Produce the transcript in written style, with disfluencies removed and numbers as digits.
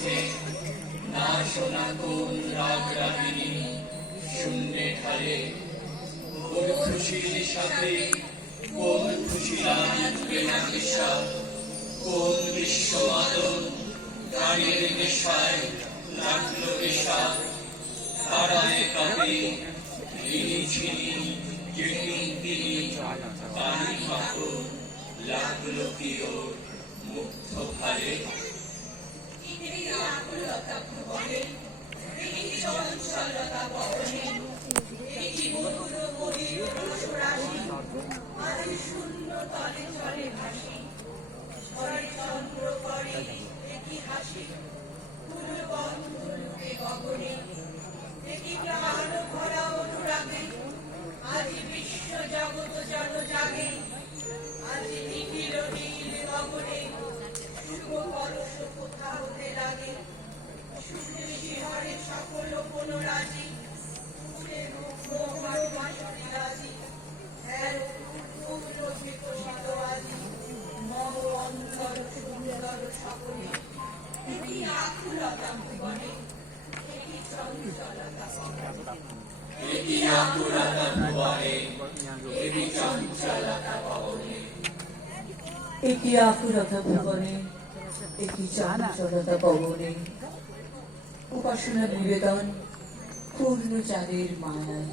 মাঝে না শোনা কোন রাগ রাগিনী শূন্যে ঢালে কোন খুশির সাথে কোন খুশি লাগবে না দিশা কোন বিশ্বমাদন গানের নেশায় লাগলো নেশা তারায় কাঁপে ঝিনি ঝিনি যেদিন তিনি পানি মাখো লাগলো কি ওর মুগ্ধ ভারে শূন্য তলে চলে ভাসি চন্দ্র করে দেখি হাসি ফুল বন্ধ লুকে গগনে দেখি প্রাণ ভরা অনুরাগে আজি বিশ্ব জগৎ জন জাগে আজি নিখিল নীল গগনে শুভ পরশ কোথা হতে লাগে শুনে শিহরে সকল কোন রাজি ফুলে বাসরে রাজি সুন্দর সকলে একই আকুলতা ভুবনে একই চঞ্চলতা একই আকুলতা ভুবনে একই চঞ্চলতা পবনে একই আকুলতা ভুবনে একই চঞ্চলতা পবনে উপাসনা নিবেদন পূর্ণ চাঁদের মায়ায়